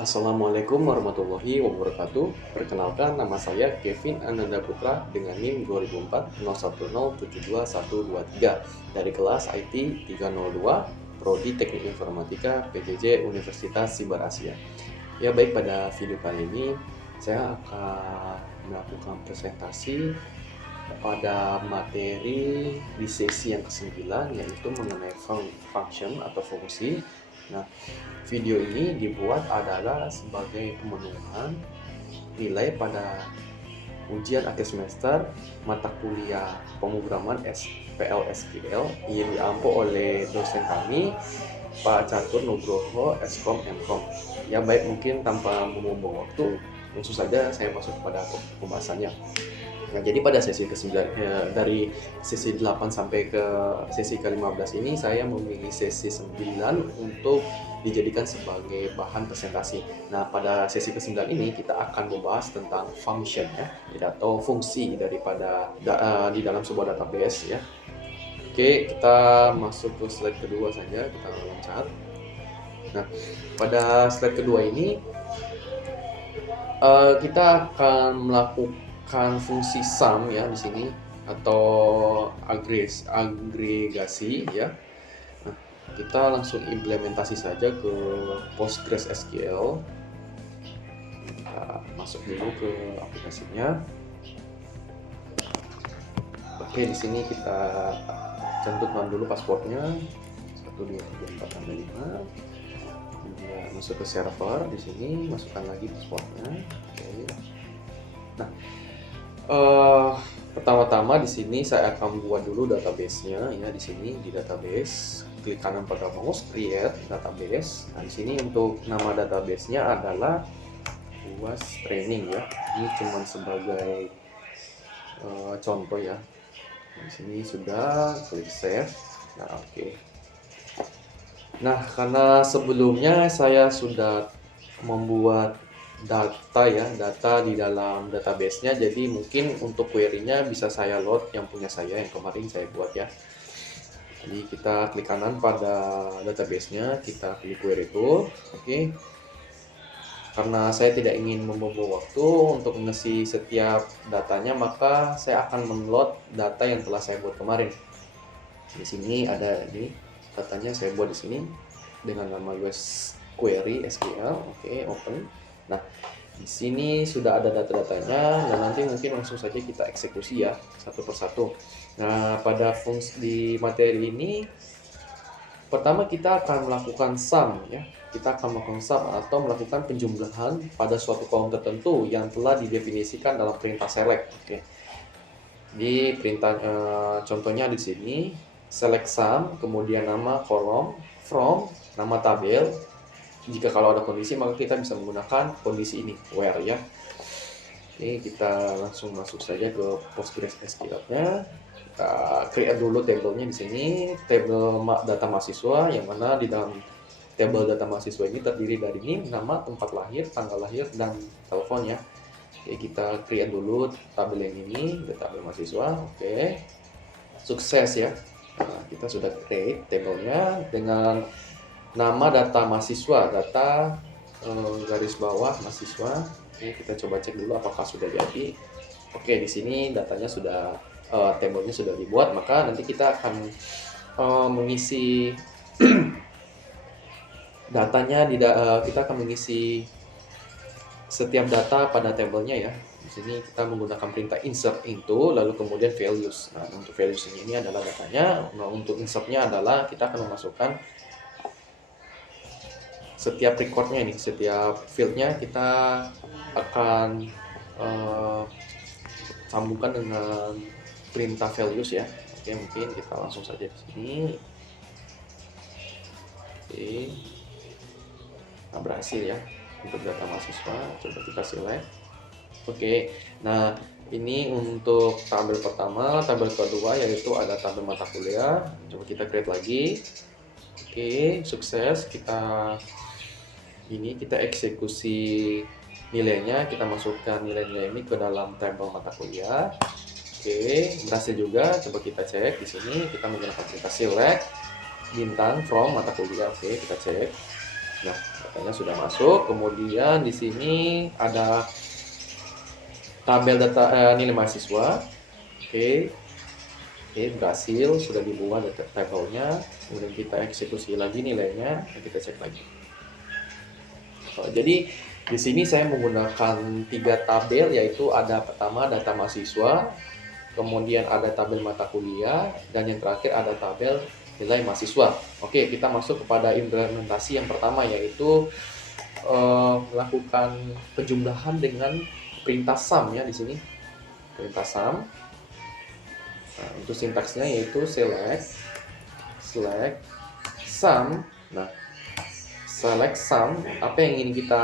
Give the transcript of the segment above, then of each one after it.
Assalamualaikum warahmatullahi wabarakatuh. Perkenalkan, nama saya Kevin Ananda Putra dengan NIM 2004-01072123 dari kelas IT 302 Prodi Teknik Informatika PJJ Universitas Sibar Asia. Ya baik, pada video kali ini saya akan melakukan presentasi pada materi di sesi yang ke-9, yaitu mengenai function atau fungsi. Nah, video ini dibuat adalah sebagai pemenuhan nilai pada ujian akhir semester mata kuliah pemrograman PLSQL yang diampu oleh dosen kami, Pak Catur Nugroho, Eskom Mkom. Ya baik, mungkin tanpa membuang waktu, langsung saja saya masuk kepada pembahasannya. Nah, jadi pada sesi ke-9, dari sesi 8 sampai ke sesi ke-15 ini saya memilih sesi 9 untuk dijadikan sebagai bahan presentasi. Nah, pada sesi ke-9 ini kita akan membahas tentang function ya, atau fungsi daripada di dalam sebuah database ya. Oke, kita masuk ke slide kedua saja, kita loncat. Nah, pada slide kedua ini kita akan melakukan fungsi sum ya di sini, atau agregasi ya. Nah, kita langsung implementasi saja ke PostgreSQL. Kita masuk dulu ke aplikasinya. Oke, di sini kita cantumkan dulu passwordnya 123465. Kemudian masuk ke server, di sini masukkan lagi passwordnya. Oke. Nah, pertama-tama di sini saya akan buat dulu database-nya ya. Di sini di database, klik kanan pada mouse, create database. Nah, di sini untuk nama database-nya adalah UAS training ya. Ini cuma sebagai contoh ya. Di sini sudah, klik save. Nah, oke. Nah, karena sebelumnya saya sudah membuat data di dalam database-nya, jadi mungkin untuk query-nya bisa saya load yang punya saya, yang kemarin saya buat ya. Jadi kita klik kanan pada database-nya, kita pilih query tool. Oke. Karena saya tidak ingin membuang waktu untuk mengisi setiap datanya, maka saya akan menload data yang telah saya buat kemarin. Di sini ada ini datanya, saya buat di sini dengan nama US query SQL. Oke, open. Nah, di sini sudah ada data-datanya, dan nanti mungkin langsung saja kita eksekusi ya, satu persatu. Nah, pada fungsi di materi ini, pertama kita akan melakukan sum ya. Kita akan melakukan sum atau melakukan penjumlahan pada suatu kolom tertentu yang telah didefinisikan dalam perintah select. Oke. Di perintah contohnya di sini, select sum, kemudian nama kolom, from, nama tabel. Jika kalau ada kondisi, maka kita bisa menggunakan kondisi ini, where ya. Oke, kita langsung masuk saja ke PostgreSQL-nya. Kita create dulu tabelnya di sini, tabel data mahasiswa, yang mana di dalam tabel data mahasiswa ini terdiri dari NIM, nama, tempat lahir, tanggal lahir, dan telepon ya. Oke, kita create dulu tabel yang ini, tabel mahasiswa. Oke, sukses ya. Nah, kita sudah create tabelnya dengan nama data mahasiswa, data garis bawah mahasiswa. Oke, kita coba cek dulu apakah sudah jadi. Oke, di sini datanya sudah, tabelnya sudah dibuat, maka nanti kita akan mengisi datanya kita akan mengisi setiap data pada tabelnya ya. Di sini kita menggunakan perintah insert into, lalu kemudian values. Nah, untuk values ini adalah datanya. Nah, untuk insertnya adalah kita akan memasukkan setiap recordnya ini, setiap fieldnya kita akan sambungkan dengan perintah values ya. Oke, mungkin kita langsung saja di sini. Oke, nah berhasil ya untuk data mahasiswa. Coba kita select. Oke, nah ini untuk tabel pertama. Tabel kedua yaitu ada tabel mata kuliah. Coba kita create lagi. Oke, sukses. Kita eksekusi nilainya, kita masukkan nilai-nilai ini ke dalam tabel mata kuliah. Oke, berhasil juga. Coba kita cek di sini, kita menggunakan perintah select bintang from mata kuliah. Oke, kita cek. Nah, Datanya sudah masuk. Kemudian di sini ada tabel data nilai mahasiswa. Oke, berhasil, sudah dibuat data tabelnya. Kemudian kita eksekusi lagi nilainya, dan kita cek lagi. Jadi di sini saya menggunakan 3 tabel, yaitu ada pertama data mahasiswa, kemudian ada tabel mata kuliah, dan yang terakhir ada tabel nilai mahasiswa. Oke, kita masuk kepada implementasi yang pertama, yaitu melakukan penjumlahan dengan perintah sum ya di sini. Perintah sum. Nah, untuk sintaksnya yaitu select sum. Nah, select sum, apa yang ingin kita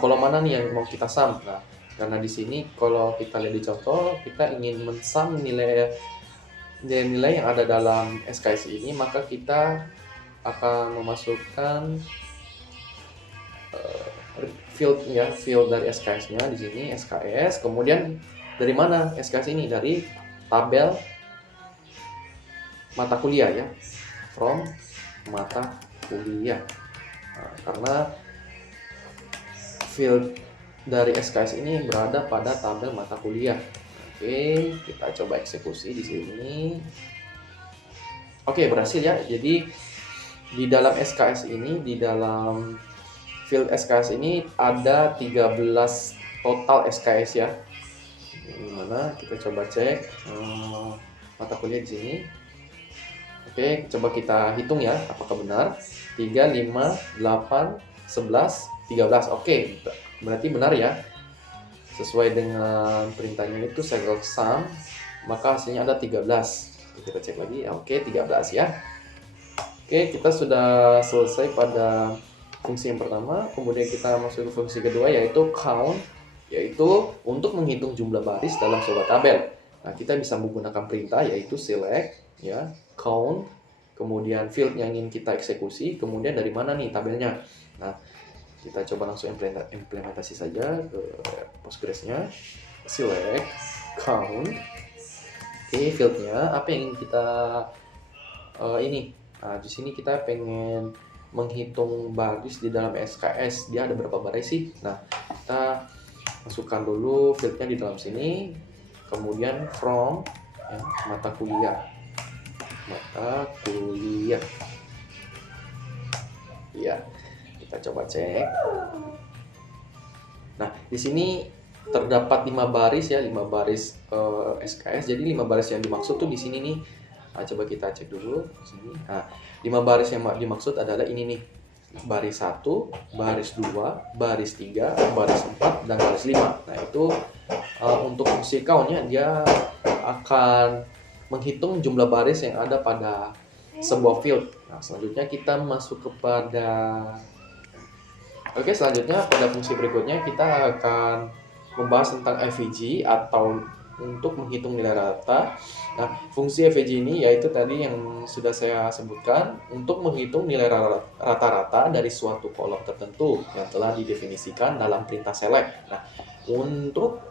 kolom mana nih yang mau kita sum. Nah, karena di sini kalau kita lihat di contoh, kita ingin mensum nilai yang ada dalam SKS ini, maka kita akan memasukkan field dari SKS-nya di sini, SKS. Kemudian dari mana SKS ini? Dari tabel mata kuliah ya, from mata kuliah. Nah, karena field dari SKS ini berada pada tabel mata kuliah. Oke, kita coba eksekusi di sini. Oke, berhasil ya. Jadi di dalam SKS ini, di dalam field SKS ini ada 13 total SKS ya. Gimana? Kita coba cek mata kuliah di sini. Oke, coba kita hitung ya, apakah benar? 3, 5, 8, 11, 13. Oke, berarti benar ya. Sesuai dengan perintahnya itu select sum, maka hasilnya ada 13. Kita cek lagi. Oke, 13 ya. Oke, kita sudah selesai pada fungsi yang pertama. Kemudian kita masuk ke fungsi kedua, yaitu count, yaitu untuk menghitung jumlah baris dalam sebuah tabel. Nah, kita bisa menggunakan perintah yaitu select ya, count, kemudian field yang ingin kita eksekusi, kemudian dari mana nih tabelnya. Nah, kita coba langsung implementasi saja ke Postgres-nya. Select count. Oke, fieldnya apa yang ingin kita ini. Nah, di sini kita pengen menghitung baris di dalam SKS, dia ada berapa baris sih? Nah, kita masukkan dulu fieldnya di dalam sini, kemudian from ya, mata kuliah. Ya, kita coba cek. Nah, di sini terdapat 5 baris ya, 5 baris SKS. Jadi 5 baris yang dimaksud tuh di sini nih. Nah, coba kita cek dulu di sini. Nah, 5 baris yang dimaksud adalah ini nih. Baris 1, baris 2, baris 3, baris 4, dan baris 5. Nah, itu untuk fungsi count-nya dia akan menghitung jumlah baris yang ada pada sebuah field. Nah, selanjutnya kita masuk kepada selanjutnya pada fungsi berikutnya kita akan membahas tentang FVG atau untuk menghitung nilai rata. Nah, fungsi FVG ini yaitu tadi yang sudah saya sebutkan untuk menghitung nilai rata-rata dari suatu kolom tertentu yang telah didefinisikan dalam perintah select. Nah, untuk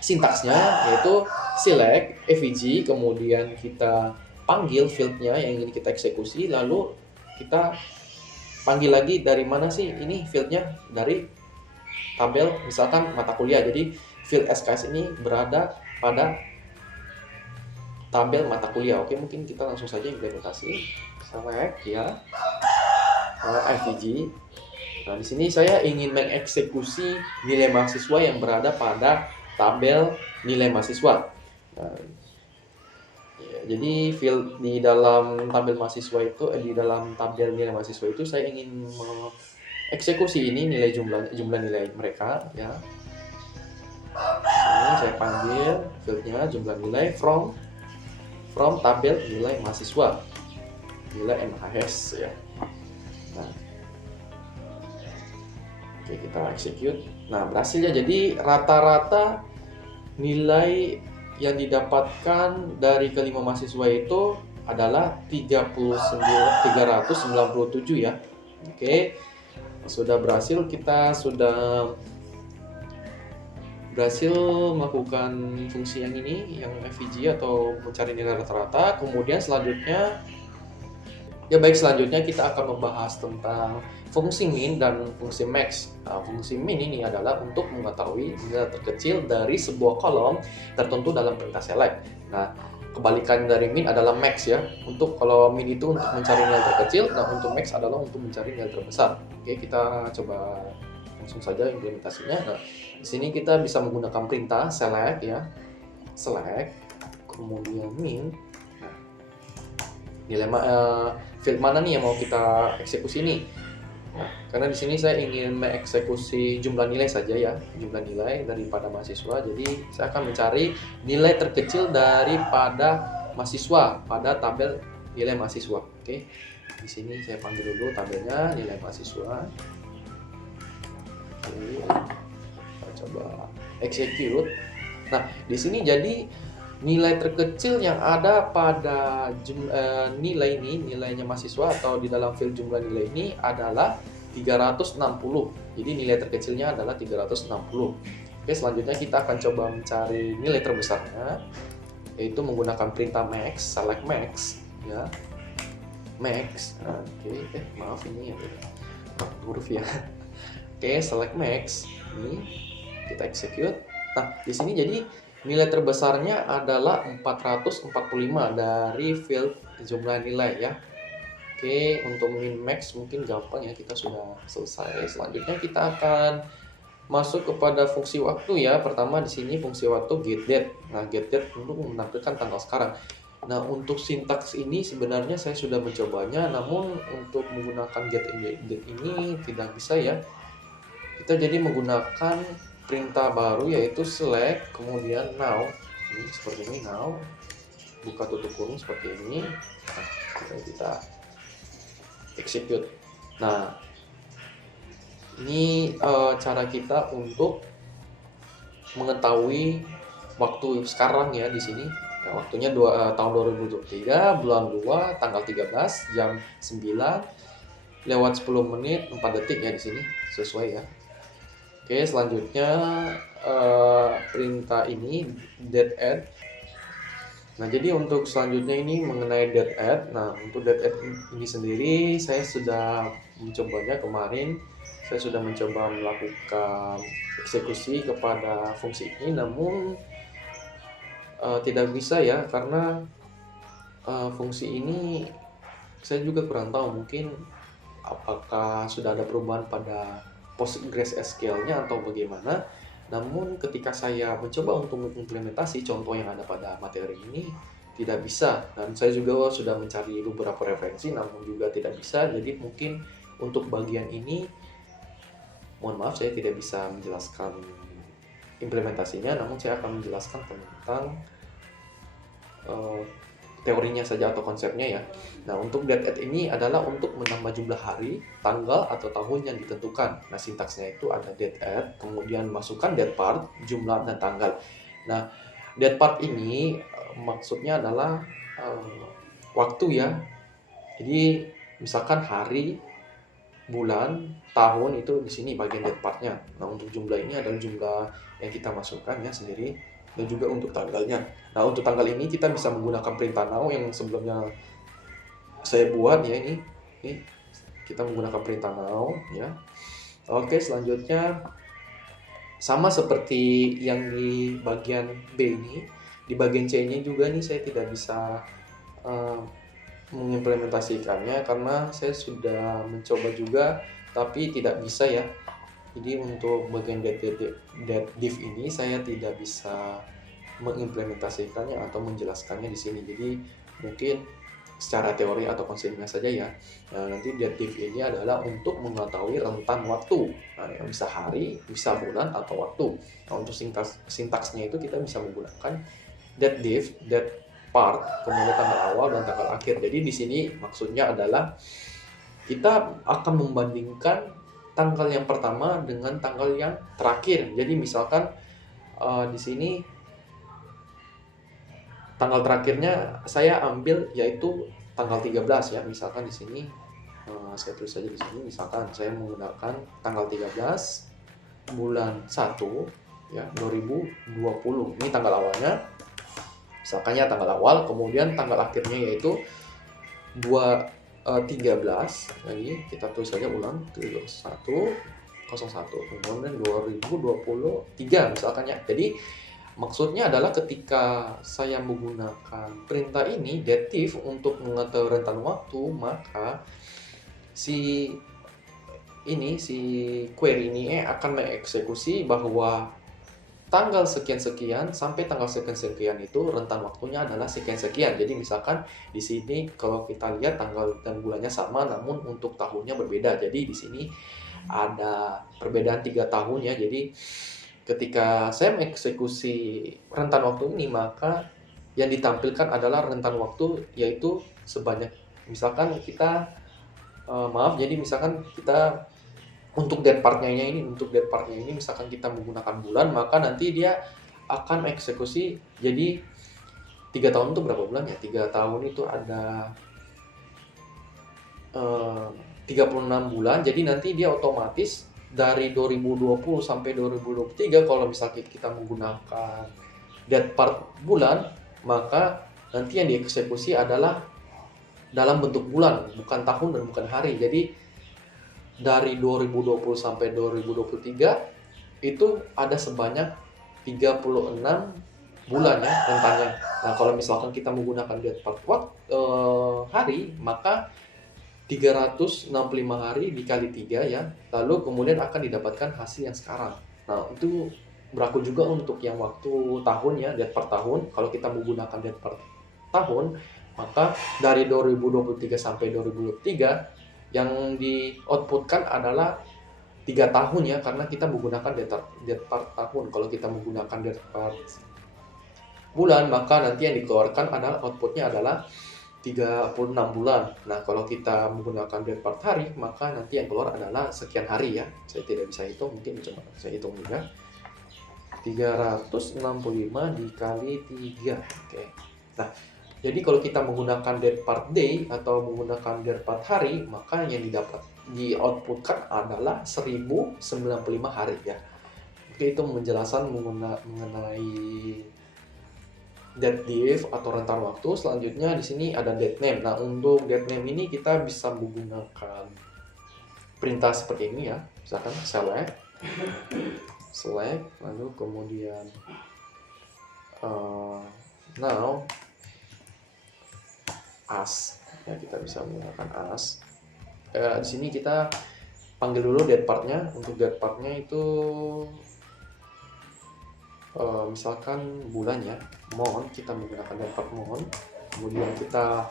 sintaksnya yaitu select FVG, kemudian kita panggil fieldnya yang ingin kita eksekusi, lalu kita panggil lagi dari mana sih ini fieldnya, dari tabel misalkan mata kuliah. Jadi field SKS ini berada pada tabel mata kuliah. Oke, mungkin kita langsung saja implementasi. Select ya, FVG. Nah, di sini saya ingin mengeksekusi nilai mahasiswa yang berada pada tabel nilai mahasiswa. Nah, ya, jadi field di dalam tabel mahasiswa itu, di dalam tabel nilai mahasiswa itu saya ingin mengeksekusi ini jumlah nilai mereka ya. Ini saya panggil fieldnya jumlah nilai from tabel nilai mahasiswa, nilai MHS ya. Nah, oke, kita execute. Nah, berhasil ya. Jadi rata-rata nilai yang didapatkan dari kelima mahasiswa itu adalah 397 ya. Oke, sudah berhasil, kita sudah berhasil melakukan fungsi yang ini, yang FVG atau mencari nilai rata-rata. Kemudian selanjutnya Ya baik, selanjutnya kita akan membahas tentang fungsi min dan fungsi max. Nah, fungsi min ini adalah untuk mengetahui nilai terkecil dari sebuah kolom tertentu dalam perintah select. Nah, kebalikan dari min adalah max ya. Untuk kalau min itu untuk mencari nilai terkecil, nah untuk max adalah untuk mencari nilai terbesar. Oke, kita coba langsung saja implementasinya. Nah, di sini kita bisa menggunakan perintah select ya. Select, kemudian min. Nah, nilai field mana nih yang mau kita eksekusi nih? Nah, karena di sini saya ingin mengeksekusi jumlah nilai saja ya, jumlah nilai daripada mahasiswa. Jadi saya akan mencari nilai terkecil daripada mahasiswa pada tabel nilai mahasiswa. Oke, di sini saya panggil dulu tabelnya nilai mahasiswa. Oke, kita coba execute. Nah, di sini jadi nilai terkecil yang ada pada nilai ini, nilainya mahasiswa atau di dalam field jumlah nilai ini adalah 360. Jadi nilai terkecilnya adalah 360. Oke, selanjutnya kita akan coba mencari nilai terbesarnya, yaitu menggunakan perintah max, select max ya. Max. Oke, maaf ini ya huruf ya. Oke, select max. Ini kita execute. Nah, di sini jadi nilai terbesarnya adalah 445 dari field jumlah nilai ya. Oke, untuk min max mungkin gampang ya, kita sudah selesai. Selanjutnya kita akan masuk kepada fungsi waktu ya. Pertama di sini fungsi waktu getDate. Nah, getDate untuk menampilkan tanggal sekarang. Nah, untuk sintaks ini sebenarnya saya sudah mencobanya, namun untuk menggunakan getDate ini tidak bisa ya. Kita jadi menggunakan perintah baru yaitu select kemudian now. Ini seperti ini, now buka tutup kurung seperti ini. Nah, kita execute. Nah, ini cara kita untuk mengetahui waktu sekarang ya di sini. Nah, waktunya tahun 2023, bulan 2, tanggal 13, jam 9 lewat 10 menit 4 detik ya di sini, sesuai ya. Oke, selanjutnya perintah ini date add. Nah, jadi untuk selanjutnya ini mengenai date add. Nah, untuk date add ini sendiri saya sudah mencobanya kemarin. Saya sudah mencoba melakukan eksekusi kepada fungsi ini, namun tidak bisa ya, karena fungsi ini saya juga kurang tahu, mungkin apakah sudah ada perubahan pada PostgreSQL-nya atau bagaimana. Namun ketika saya mencoba untuk mengimplementasi contoh yang ada pada materi ini, tidak bisa. Dan saya juga sudah mencari beberapa referensi, namun juga tidak bisa. Jadi mungkin untuk bagian ini, mohon maaf saya tidak bisa menjelaskan implementasinya, namun saya akan menjelaskan tentang teorinya saja atau konsepnya ya. Nah, untuk date add ini adalah untuk menambah jumlah hari, tanggal, atau tahun yang ditentukan. Nah, sintaksnya itu ada date add, kemudian masukkan date part, jumlah, dan tanggal. Nah, date part ini maksudnya adalah waktu ya. Jadi, misalkan hari, bulan, tahun itu di sini bagian date partnya. Nah, untuk jumlah ini adalah jumlah yang kita masukkan ya sendiri, dan juga untuk tanggalnya. Nah, untuk tanggal ini kita bisa menggunakan perintah now yang sebelumnya saya buat ya, ini kita menggunakan perintah now ya. Oke, selanjutnya sama seperti yang di bagian B ini, di bagian C nya juga nih saya tidak bisa mengimplementasikannya karena saya sudah mencoba juga tapi tidak bisa ya. Jadi untuk bagian div ini saya tidak bisa mengimplementasikannya atau menjelaskannya di sini. Jadi mungkin secara teori atau konsepnya saja ya. Nah, nanti div ini adalah untuk mengetahui rentan waktu. Nah, yang bisa hari, bisa bulan atau waktu. Nah, untuk sintaksnya itu kita bisa menggunakan div, part, kemudian tanggal awal dan tanggal akhir. Jadi di sini maksudnya adalah kita akan membandingkan tanggal yang pertama dengan tanggal yang terakhir. Jadi misalkan di sini tanggal terakhirnya saya ambil yaitu tanggal 13 ya. Misalkan di sini saya tulis saja di sini, misalkan saya menggunakan tanggal 13 bulan 1 ya 2020. Ini tanggal awalnya. Misalkannya tanggal awal, kemudian tanggal akhirnya yaitu 2 13 lagi kita tulis saja ulang 101 kemudian 2023 misalkan ya. Jadi maksudnya adalah ketika saya menggunakan perintah ini dative untuk mengetahui rentan waktu, maka si query ini akan mengeksekusi bahwa tanggal sekian-sekian sampai tanggal sekian-sekian itu rentan waktunya adalah sekian-sekian. Jadi misalkan di sini kalau kita lihat tanggal dan bulannya sama namun untuk tahunnya berbeda. Jadi di sini ada perbedaan 3 tahun ya. Jadi ketika saya mengeksekusi rentan waktu ini, maka yang ditampilkan adalah rentan waktu yaitu sebanyak, misalkan kita jadi misalkan kita untuk date partnya ini misalkan kita menggunakan bulan, maka nanti dia akan eksekusi jadi 3 tahun itu berapa bulan ya? 3 tahun itu ada 36 bulan. Jadi nanti dia otomatis dari 2020 sampai 2023 kalau misalnya kita menggunakan date part bulan, maka nanti yang dieksekusi adalah dalam bentuk bulan, bukan tahun dan bukan hari. Jadi dari 2020 sampai 2023 itu ada sebanyak 36 bulan ya rentannya. Nah, kalau misalkan kita menggunakan date part hari, maka 365 hari dikali 3 ya. Lalu kemudian akan didapatkan hasil yang sekarang. Nah, itu berlaku juga untuk yang waktu tahun ya, date per tahun. Kalau kita menggunakan date per tahun, maka dari 2023 sampai 2023 yang di outputkan adalah 3 tahun ya, karena kita menggunakan date per tahun. Kalau kita menggunakan date per bulan, maka nanti yang dikeluarkan adalah outputnya adalah 36 bulan. Nah, kalau kita menggunakan date per hari, maka nanti yang keluar adalah sekian hari ya. Saya tidak bisa hitung, mungkin coba saya hitung juga. 365 dikali 3. Oke. Nah, jadi kalau kita menggunakan date part day atau menggunakan date part hari, maka yang di outputkan adalah 1095 hari ya. Oke, itu menjelaskan mengenai date div atau rentan waktu. Selanjutnya di sini ada date name. Nah, untuk date name ini kita bisa menggunakan perintah seperti ini ya. Misalkan select lalu kemudian now as ya, kita bisa menggunakan as. Di sini kita panggil dulu date partnya. Untuk date partnya itu misalkan bulan ya, month, kita menggunakan date part month. Kemudian kita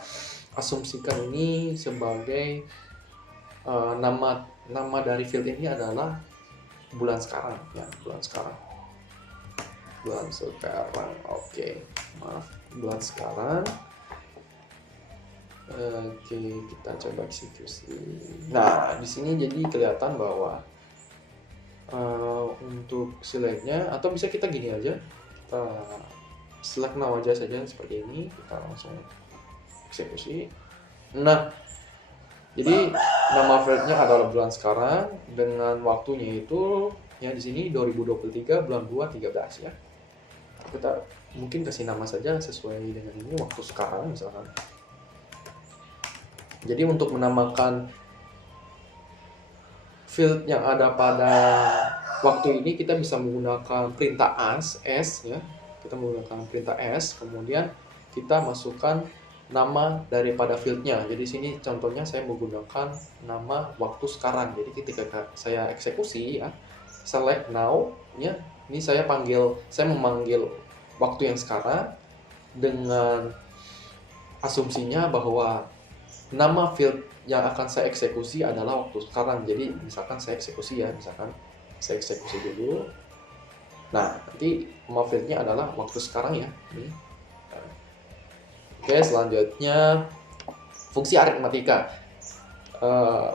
asumsikan ini sebagai nama dari field ini adalah bulan sekarang ya, bulan sekarang. Oke, maaf, bulan sekarang. Oke, kita coba eksekusi. Nah, di sini jadi kelihatan bahwa untuk selectnya, atau bisa kita gini aja, kita select now aja saja seperti ini, kita langsung eksekusi. Nah, jadi nama fieldnya adalah bulan sekarang dengan waktunya itu ya di sini 2023 bulan 2 13 ya. Kita mungkin kasih nama saja sesuai dengan ini, waktu sekarang misalkan. Jadi untuk menamakan field yang ada pada waktu ini kita bisa menggunakan perintah as ya. Kita menggunakan perintah as, kemudian kita masukkan nama daripada fieldnya. Jadi sini contohnya saya menggunakan nama waktu sekarang. Jadi ketika saya eksekusi ya, select now ya, ini saya memanggil waktu yang sekarang dengan asumsinya bahwa nama field yang akan saya eksekusi adalah waktu sekarang. Jadi misalkan saya eksekusi dulu. Nah, nanti nama fieldnya adalah waktu sekarang ya. Ini. Oke, selanjutnya fungsi aritmatika.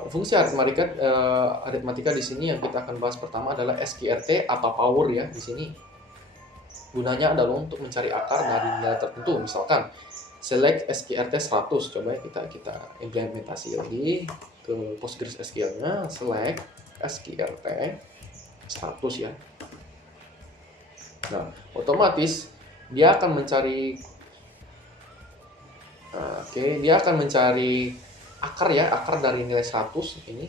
Fungsi aritmatika di sini yang kita akan bahas pertama adalah SQRT atau power ya. Di sini gunanya adalah untuk mencari akar dari nilai tertentu. Misalkan select SQRT 100. Coba kita implementasi lagi ke PostgreSQL-nya, select SQRT 100 ya. Nah, otomatis dia akan mencari akar ya, akar dari nilai 100 ini.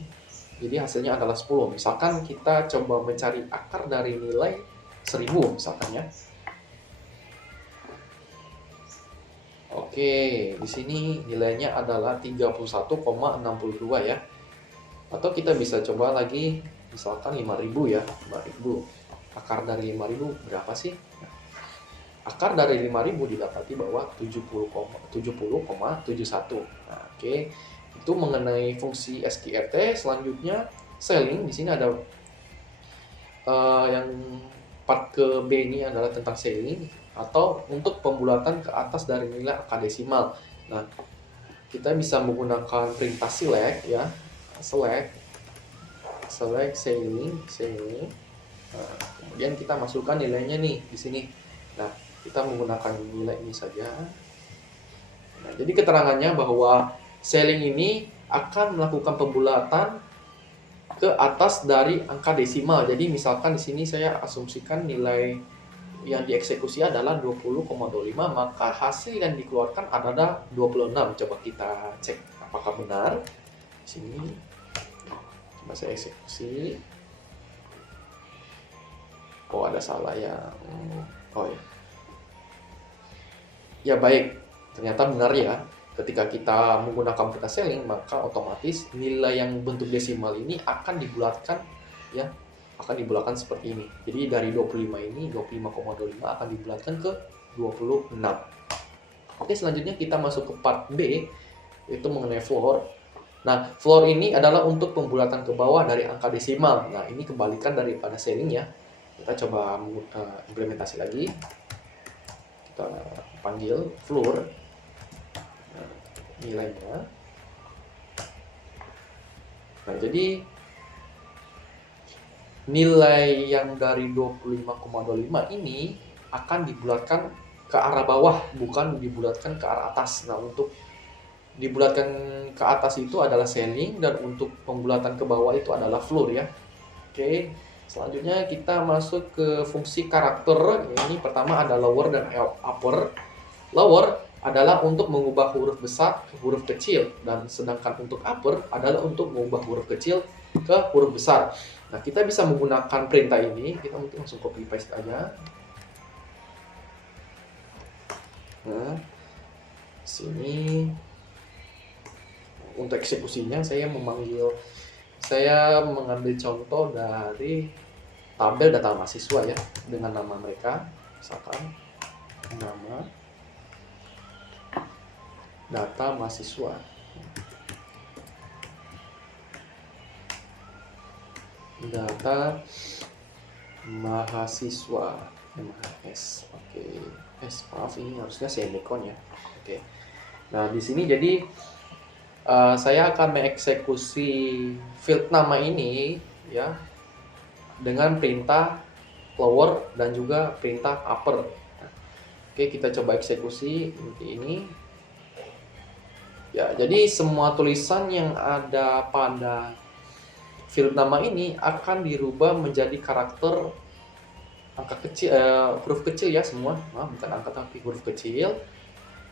Jadi hasilnya adalah 10. Misalkan kita coba mencari akar dari nilai 1000 misalkan ya. Oke, di sini nilainya adalah 31,62 ya. Atau kita bisa coba lagi misalkan 5000 ya, 5000. Akar dari 5000 berapa sih? Akar dari 5000 didapati bahwa 70,71. Nah, oke. Itu mengenai fungsi SQRT. Selanjutnya scaling. Di sini ada yang part ke B ini adalah tentang scaling atau untuk pembulatan ke atas dari nilai angka desimal. Nah, kita bisa menggunakan perintah select ya. Select scaling. Nah, kemudian kita masukkan nilainya nih di sini. Nah, kita menggunakan nilai ini saja. Nah, jadi keterangannya bahwa scaling ini akan melakukan pembulatan ke atas dari angka desimal. Jadi misalkan di sini saya asumsikan nilai yang dieksekusi adalah 20,25, maka hasil yang dikeluarkan adalah 26. Coba kita cek apakah benar. Di sini coba saya eksekusi. Oh, ada salah ya. Oh ya. Ya baik, ternyata benar ya. Ketika kita menggunakan perintah scaling, maka otomatis nilai yang bentuk desimal ini akan dibulatkan ya, akan dibulatkan seperti ini. Jadi dari 25 ini 25,25 akan dibulatkan ke 26. Oke, selanjutnya kita masuk ke part B, yaitu mengenai floor. Nah, floor ini adalah untuk pembulatan ke bawah dari angka desimal. Nah, ini kebalikan daripada scaling ya. Kita coba implementasi lagi. Kita panggil floor. Nah, nilainya. Nah, jadi nilai yang dari 25,25 ini akan dibulatkan ke arah bawah, bukan dibulatkan ke arah atas. Nah, untuk dibulatkan ke atas itu adalah scaling, dan untuk pembulatan ke bawah itu adalah floor ya. Oke, selanjutnya kita masuk ke fungsi karakter. Ini pertama ada lower dan upper. Lower adalah untuk mengubah huruf besar ke huruf kecil, dan sedangkan untuk upper adalah untuk mengubah huruf kecil ke huruf besar. Nah, kita bisa menggunakan perintah ini. Kita mungkin langsung copy paste aja. Nah, sini untuk eksekusinya saya mengambil contoh dari tabel data mahasiswa ya, dengan nama mereka. Misalkan nama data mahasiswa. Data mahasiswa MHS. Oke. Maaf, ini harusnya semicolon ya. Oke. Nah, di sini jadi saya akan mengeksekusi field nama ini ya dengan perintah lower dan juga perintah upper. Nah, oke, kita coba eksekusi seperti ini. Ya, jadi semua tulisan yang ada pada field nama ini akan dirubah menjadi karakter angka kecil, huruf kecil ya semua. Nah, bukan angka tapi huruf kecil.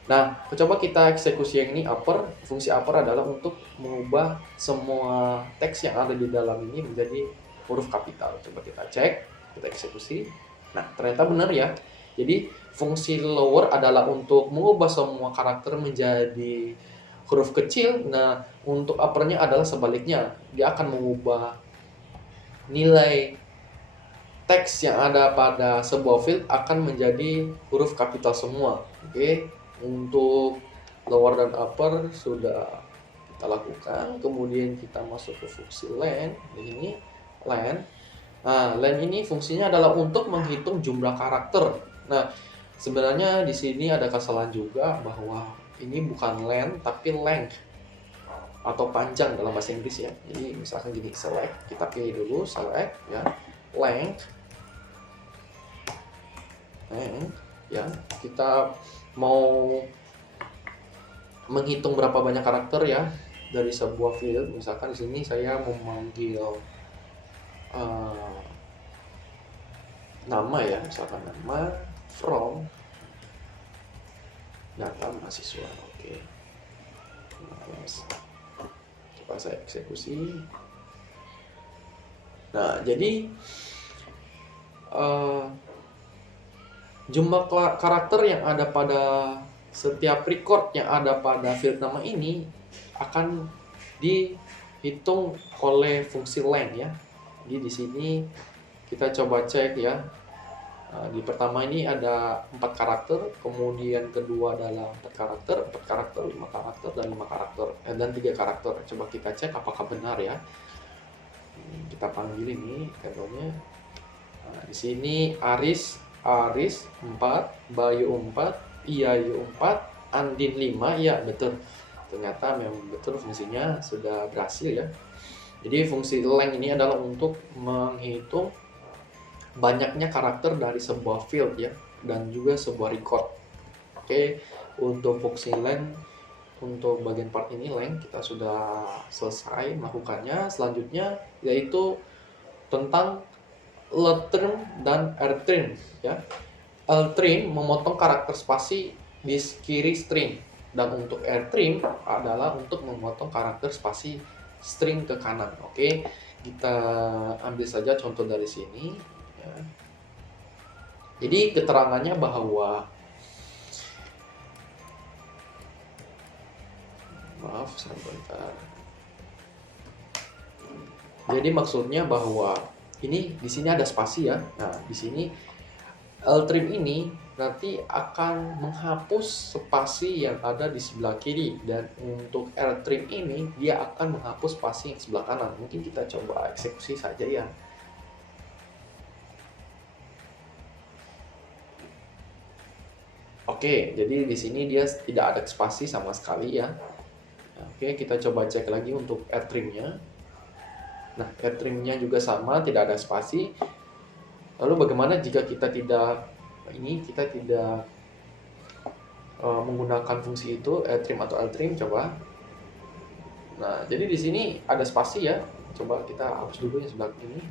Nah, coba kita eksekusi yang ini upper. Fungsi upper adalah untuk mengubah semua teks yang ada di dalam ini menjadi huruf kapital. Coba kita cek, kita eksekusi. Nah, ternyata benar ya. Jadi, fungsi lower adalah untuk mengubah semua karakter menjadi huruf kecil. Nah, untuk uppernya adalah sebaliknya. Dia akan mengubah nilai teks yang ada pada sebuah field akan menjadi huruf kapital semua. Oke. Untuk lower dan upper sudah kita lakukan. Kemudian kita masuk ke fungsi len. Ini len. Nah, len ini fungsinya adalah untuk menghitung jumlah karakter. Nah, sebenarnya di sini ada kesalahan juga bahwa ini bukan len tapi length atau panjang dalam bahasa Inggris ya. Jadi misalkan gini, select, kita pilih dulu select ya, length ya, kita mau menghitung berapa banyak karakter ya dari sebuah field. Misalkan di sini saya memanggil nama ya, misalkan nama from data mahasiswa. Oke. Coba saya eksekusi. Nah, jadi jumlah karakter yang ada pada setiap record yang ada pada field nama ini akan dihitung oleh fungsi length ya. Jadi di sini kita coba cek ya. Di pertama ini ada 4 karakter, kemudian kedua adalah 4 karakter, 5 karakter, dan 5 karakter, dan 3 karakter. Coba kita cek apakah benar ya. Kita panggil ini contohnya. Nah, di sini Aris 4, Bayu 4, Iyayu 4, Andin 5, ya betul. Ternyata memang betul fungsinya sudah berhasil ya. Jadi fungsi length ini adalah untuk menghitung banyaknya karakter dari sebuah field ya, dan juga sebuah record. Oke, untuk fungsi length, untuk bagian part ini length kita sudah selesai melakukannya. Selanjutnya yaitu tentang ltrim dan rtrim ya. Ltrim memotong karakter spasi di kiri string, dan untuk rtrim adalah untuk memotong karakter spasi string ke kanan. Oke, kita ambil saja contoh dari sini. Jadi keterangannya bahwa sebentar. Jadi maksudnya bahwa ini di sini ada spasi ya. Nah, di sini ltrim ini nanti akan menghapus spasi yang ada di sebelah kiri, dan untuk rtrim ini dia akan menghapus spasi yang sebelah kanan. Mungkin kita coba eksekusi saja ya. Oke, jadi di sini dia tidak ada spasi sama sekali ya. Oke, kita coba cek lagi untuk rtrim-nya. Nah, rtrim-nya juga sama, tidak ada spasi. Lalu bagaimana jika kita tidak menggunakan fungsi itu, rtrim atau ltrim? Coba. Nah, jadi di sini ada spasi ya. Coba kita hapus dulu yang sebelah ini.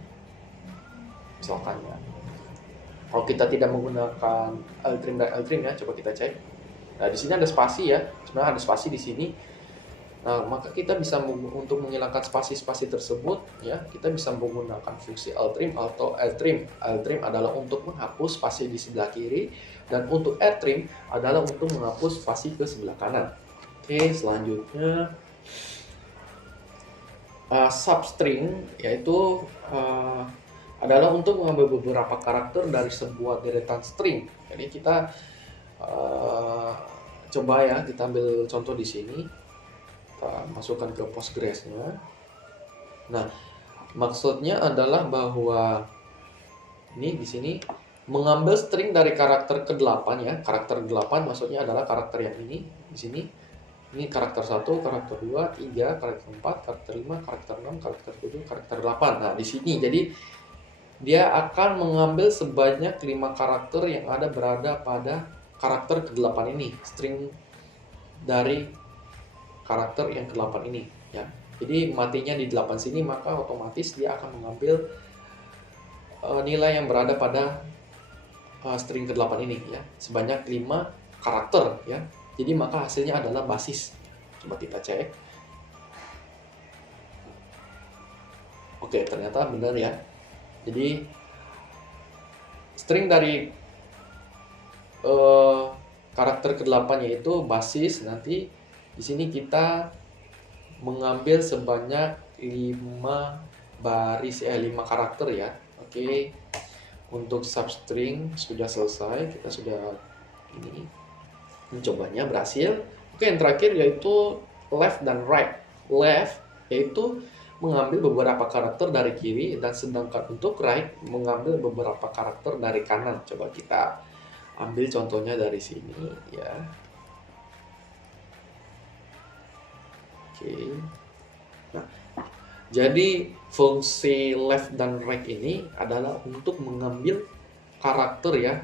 Misalkan ya. Kalau kita tidak menggunakan ltrim dan ltrim ya, coba kita cek. Nah, di sini ada spasi ya. Sebenarnya ada spasi di sini. Nah, maka kita bisa untuk menghilangkan spasi-spasi tersebut ya, kita bisa menggunakan fungsi ltrim atau ltrim. Ltrim adalah untuk menghapus spasi di sebelah kiri, dan untuk rtrim adalah untuk menghapus spasi ke sebelah kanan. Oke, selanjutnya substring yaitu adalah untuk mengambil beberapa karakter dari sebuah deretan string. Jadi kita coba ya, kita ambil contoh di sini. Kita masukkan ke Postgres-nya. Nah, maksudnya adalah bahwa ini di sini mengambil string dari karakter ke-8 ya. Karakter 8 maksudnya adalah karakter yang ini di sini. Ini karakter 1, karakter 2, 3, karakter 4, karakter 5, karakter 6, karakter 7, karakter 8. Nah, di sini jadi dia akan mengambil sebanyak 5 karakter yang berada pada karakter ke-8 ini, string dari karakter yang ke-8 ini ya. Jadi matinya di 8 sini, maka otomatis dia akan mengambil nilai yang berada pada string ke-8 ini ya, sebanyak 5 karakter ya. Jadi maka hasilnya adalah basis. Coba kita cek. Oke, ternyata benar ya. Jadi string dari karakter ke-8 yaitu basis. Nanti di sini kita mengambil sebanyak 5 karakter ya. Oke. Untuk substring sudah selesai, kita sudah ini mencobanya, berhasil. Oke, yang terakhir yaitu left dan right. Left yaitu mengambil beberapa karakter dari kiri, dan sedangkan untuk right mengambil beberapa karakter dari kanan. Coba kita ambil contohnya dari sini ya. Oke. Nah, jadi fungsi left dan right ini adalah untuk mengambil karakter ya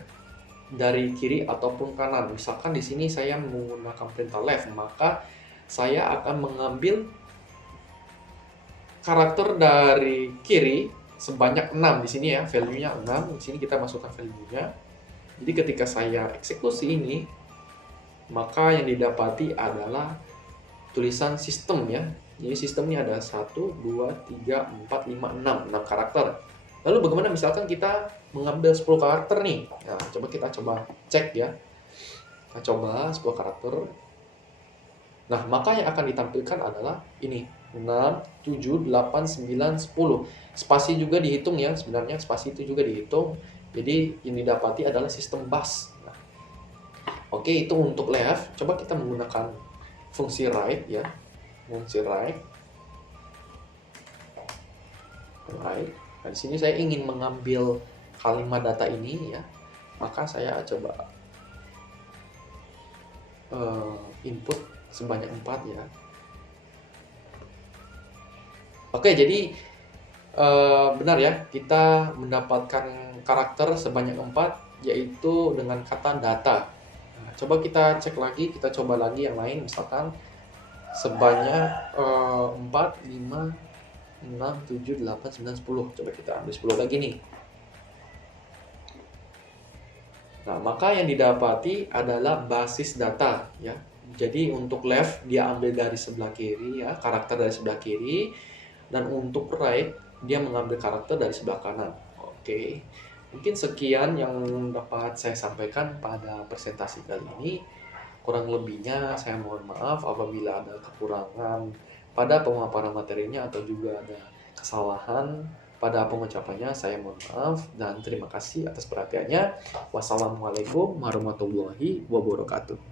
dari kiri ataupun kanan. Misalkan di sini saya menggunakan perintah left, maka saya akan mengambil karakter dari kiri sebanyak 6 di sini ya, value-nya 6. Di sini kita masukkan value-nya. Jadi ketika saya eksekusi ini, maka yang didapati adalah tulisan sistem ya. Jadi sistemnya ada 1, 2, 3, 4, 5, 6 karakter. Lalu bagaimana misalkan kita mengambil 10 karakter nih? Nah, kita coba cek ya. Kita coba 10 karakter. Nah, maka yang akan ditampilkan adalah ini. 6, 7, 8, 9, 10. Spasi juga dihitung ya, sebenarnya spasi itu juga dihitung. Jadi yang didapati adalah sistem bus. Nah, oke, itu untuk left. Coba kita menggunakan fungsi right ya. Fungsi right. Right. Nah, di sini saya ingin mengambil kalimat data ini ya. Maka saya coba input sebanyak 4 ya. Oke, jadi benar ya, kita mendapatkan karakter sebanyak 4 yaitu dengan kata data. Nah, coba kita cek lagi, kita coba lagi yang lain, misalkan sebanyak 4, 5, 6, 7, 8, 9, 10. Coba kita ambil 10 lagi nih. Nah, maka yang didapati adalah basis data ya. Jadi untuk left dia ambil dari sebelah kiri ya, karakter dari sebelah kiri, dan untuk right dia mengambil karakter dari sebelah kanan. Oke. Mungkin sekian yang dapat saya sampaikan pada presentasi kali ini. Kurang lebihnya saya mohon maaf apabila ada kekurangan pada pemaparan materinya atau juga ada kesalahan pada pengucapannya. Saya mohon maaf dan terima kasih atas perhatiannya. Wassalamualaikum warahmatullahi wabarakatuh.